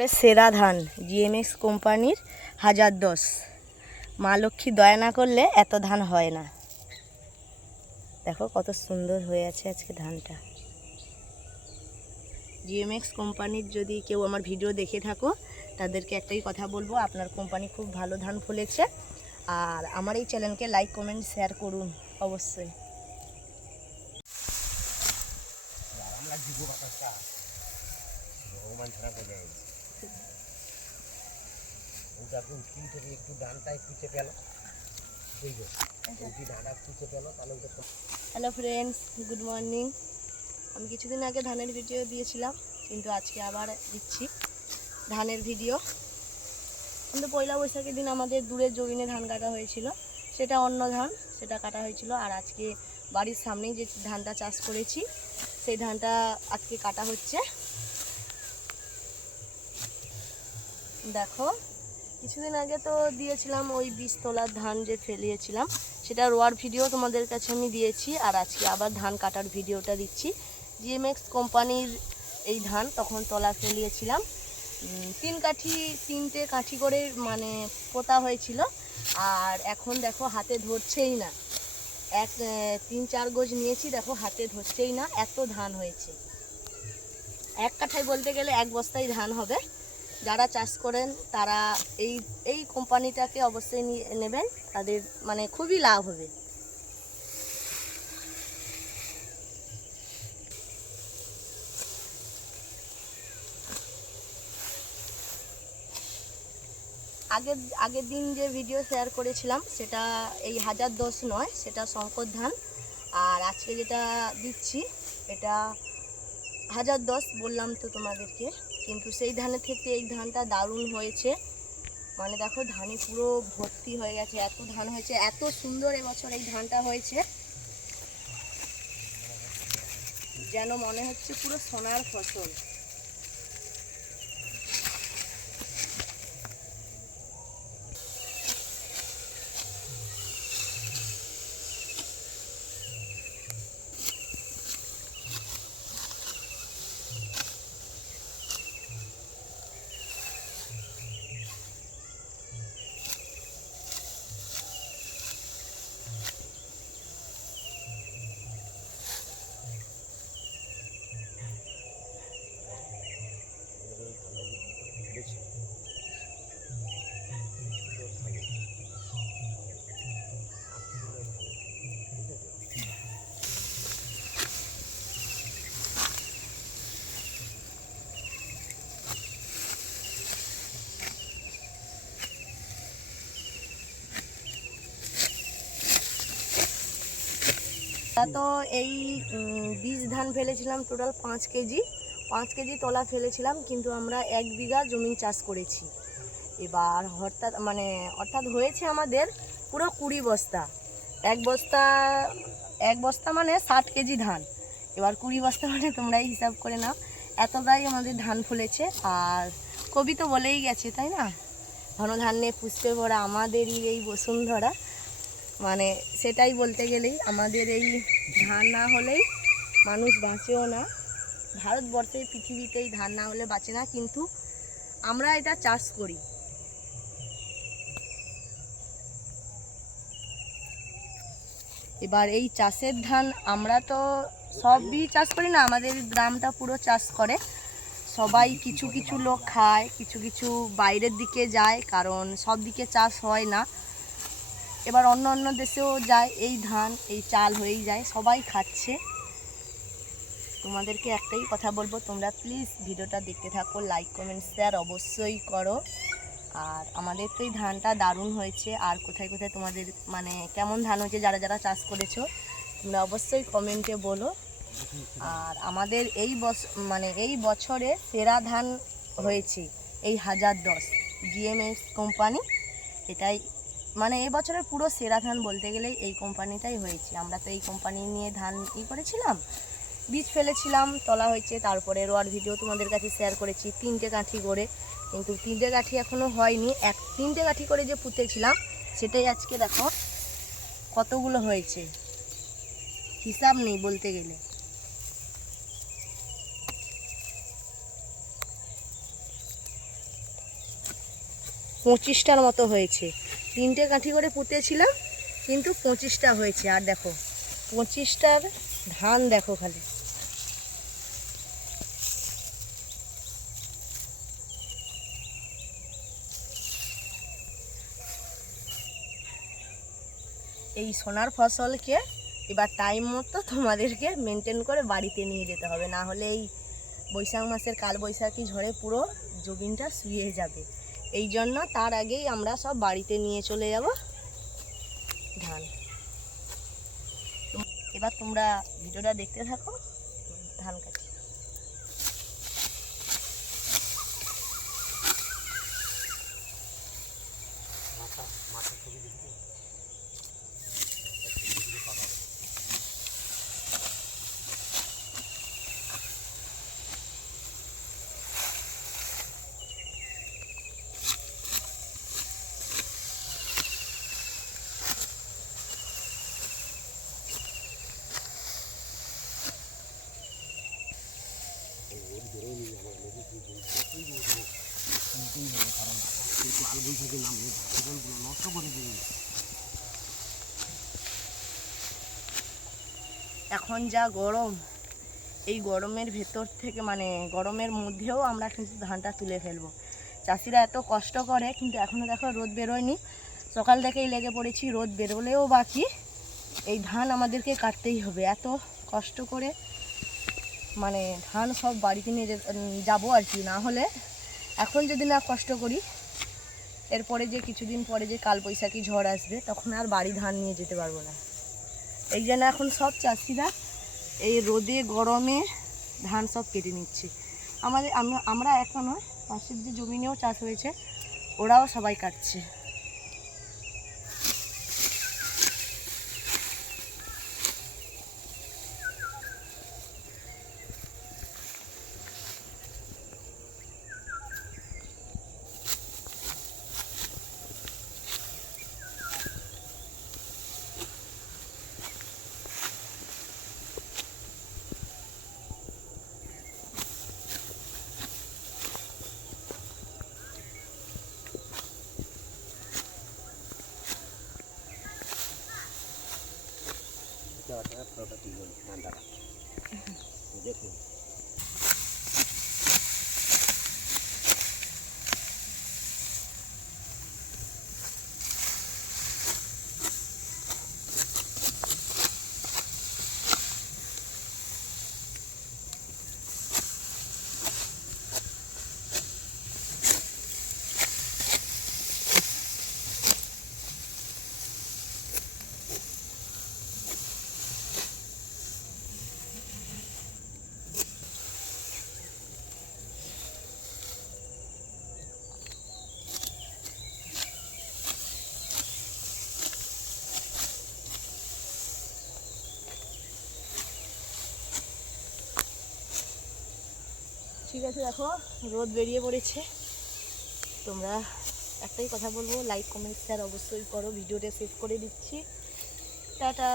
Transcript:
বছরের সেরা ধান জিএমএক্স কোম্পানির হাজার দশ। মা লক্ষ্মী দয়া না করলে এত ধান হয় না। দেখো কত সুন্দর হয়ে আছে আজকে ধানটা। জিএমএক্স কোম্পানির যদি কেউ আমার ভিডিও দেখে থাকো, তাদেরকে একটাই কথা বলব, আপনার কোম্পানি খুব ভালো ধান ফলেছে। আর আমার এই চ্যানেলকে লাইক কমেন্ট শেয়ার করুন, অবশ্যই। ভগবান ছাড়া স্কিল থেকে একটু ডানটা একটু চেপে গেল এই যে উঠি ডানটা একটু চেপে গেল তাহলে ওটা হ্যালো ফ্রেন্ডস গুড মর্নিং আমি কিছুদিন আগে ধানের ভিডিও দিয়েছিলাম কিন্তু আজকে আবার দিচ্ছি ধানের ভিডিও কিন্তু পয়লা বৈশাখের দিন আমাদের দূরের জমিনে ধান কাটা হয়েছিল সেটা অন্য ধান সেটা কাটা হয়েছিল। আর আজকে বাড়ির সামনেই যে ধানটা চাষ করেছি সেই ধানটা আজকে কাটা হচ্ছে। দেখো কিছুদিন আগে তো দিয়েছিলাম ওই বীজ তোলার ধান যে ফেলিয়েছিলাম সেটা রোয়ার ভিডিও তোমাদের কাছে আমি দিয়েছি আর আজকে আবার ধান কাটার ভিডিওটা দিচ্ছি। জিএমএক্স কোম্পানির এই ধান তখন তলা ফেলিয়েছিলাম। তিন কাঠি, তিনটে কাঠি করে মানে পোতা হয়েছিল আর এখন দেখো হাতে ধরছেই না। এক তিন, চার গোজ নিয়েছি, দেখো হাতে ধরছেই না, এত ধান হয়েছে। এক কাঠায় বলতে গেলে এক বস্তায় ধান হবে। যারা চাষ করেন, তারা এই এই কোম্পানিটাকে অবশ্যই নিয়ে নেবেন। তাদের মানে খুবই লাভ হবে। আগের আগের দিন যে ভিডিও শেয়ার করেছিলাম, সেটা এই হাজার দশ নয়, সেটা শঙ্কর ধান। আর আজকে যেটা দিচ্ছি, এটা হাজার দশ বললাম তো তোমাদেরকে। কিন্তু সেই ধানের থেকে এই ধানটা দারুণ হয়েছে। মানে দেখো, ধানে পুরো ভর্তি হয়ে গেছে। এত ধান হয়েছে, এত সুন্দর এবছর এই ধানটা হয়েছে। যেন মনে হচ্ছে পুরো সোনার ফসল। তা তো এই বীজ ধান ফেলেছিলাম টোটাল পাঁচ কেজি। পাঁচ কেজি তলা ফেলেছিলাম কিন্তু আমরা এক বিঘা জমি চাষ করেছি। এবার হঠাৎ মানে অর্থাৎ হয়েছে আমাদের পুরো কুড়ি বস্তা। এক বস্তা এক বস্তা মানে ষাট কেজি ধান। এবার কুড়ি বস্তা মানে তোমরাই হিসাব করে নাও। এতটাই আমাদের ধান ফলেছে আর কবি তো বলেই গেছে তাই না? ঘন ধান্যে পুষ্পে ভরা আমাদেরই এই বসুন্ধরা। মানে সেটাই বলতে গেলেই আমাদের এই ধান না হলেই মানুষ বাঁচেও না। ভারতবর্ষে পৃথিবীতেই ধান না হলে বাঁচে না, কিন্তু আমরা এটা চাষ করি। এবার এই চাষের ধান আমরা তো সবই চাষ করি না, আমাদের গ্রামটা পুরো চাষ করে। সবাই কিছু কিছু লোক খায়, কিছু কিছু বাইরের দিকে যায়, কারণ সব দিকে চাষ হয় না। এবার অন্য অন্য দেশেও যায়, এই ধান, এই চাল হয়েই যায়, সবাই খাচ্ছে। তোমাদেরকে একটাই কথা বলব, তোমরা প্লিজ ভিডিওটা দেখতে থাকো লাইক কমেন্ট শেয়ার অবশ্যই করো। আর আমাদের তো এই ধানটা দারুণ হয়েছে, আর কোথায় কোথায় তোমাদের মানে কেমন ধান হয়েছে, যারা যারা চাষ করেছ, তোমরা অবশ্যই কমেন্টে বলো। আর আমাদের এই বছ মানে এই বছরে সেরা ধান হয়েছে এই হাজার দশ জিএমএস কোম্পানি এটাই মানে এবছরের পুরো সেরা ধান বলতে গেলেই এই কোম্পানিটাই হয়েছে। আমরা তো এই কোম্পানি নিয়ে ধান ই করেছিলাম, বীজ ফেলেছিলাম, তলা হয়েছে, তারপরে রোয়ার ভিডিও তোমাদের কাছে শেয়ার করেছি, তিনটে কাঠি করে কিন্তু তিনটে কাঠি এখনও হয়নি। এক, তিনটে কাঠি করে যে পুঁতেছিলাম, সেটাই আজকে দেখো কতগুলো হয়েছে। হিসাব নেই বলতে গেলে। পঁচিশটার মতো হয়েছে। তিনটে কাঠি করে পুঁতেছিলাম, কিন্তু পঁচিশটা হয়েছে, আর দেখো, পঁচিশটার ধান দেখো খালি। এই সোনার ফসলকে এবার টাইম মতো তোমাদেরকে মেনটেন করে বাড়িতে নিয়ে যেতে হবে, না হলে এই বৈশাখ মাসের কাল বৈশাখী ঝড়ে পুরো জমিনটা শুয়ে যাবে। এই জন্য তার আগেই আমরা সব বাড়িতে নিয়ে চলে যাব। ধান। এবার তোমরা ভিডিওটা দেখতে থাকো, ধান কাটি নষ্ট করে এখন যা গরম, এই গরমের ভেতর থেকে মানে গরমের মধ্যেও আমরা কিন্তু ধানটা তুলে ফেলব। চাষিরা এত কষ্ট করে, কিন্তু এখনও দেখো রোদ বেরোয়নি। সকাল থেকেই লেগে পড়েছি, রোদ বেরোলেও বাকি। এই ধান আমাদেরকে কাটতেই হবে। এত কষ্ট করে মানে ধান সব বাড়িতে নিয়ে যাব আর কি, না হলে এখন যদি না কষ্ট করি, এরপরে যে কিছুদিন পরে যে কালবৈশাখী ঝড় আসবে, তখন আর বাড়ি ধান নিয়ে যেতে পারব না। এই জন্য এখন সব চাষিরা এই রোদে, গরমে ধান সব কেটে নিচ্ছে। আমাদের, আমরা একা নয় পাশের যে জমি নিয়েও চাষ হয়েছে, ওরাও সবাই কাটছে। ঠান্ডাটা দেখুন। ঠিক আছে, দেখো, রোদ বেরিয়ে পড়েছে। তোমরা একটাই কথা বলব লাইক কমেন্ট শেয়ার অবশ্যই করো। ভিডিওটা সেভ করে দিচ্ছি। টাটা।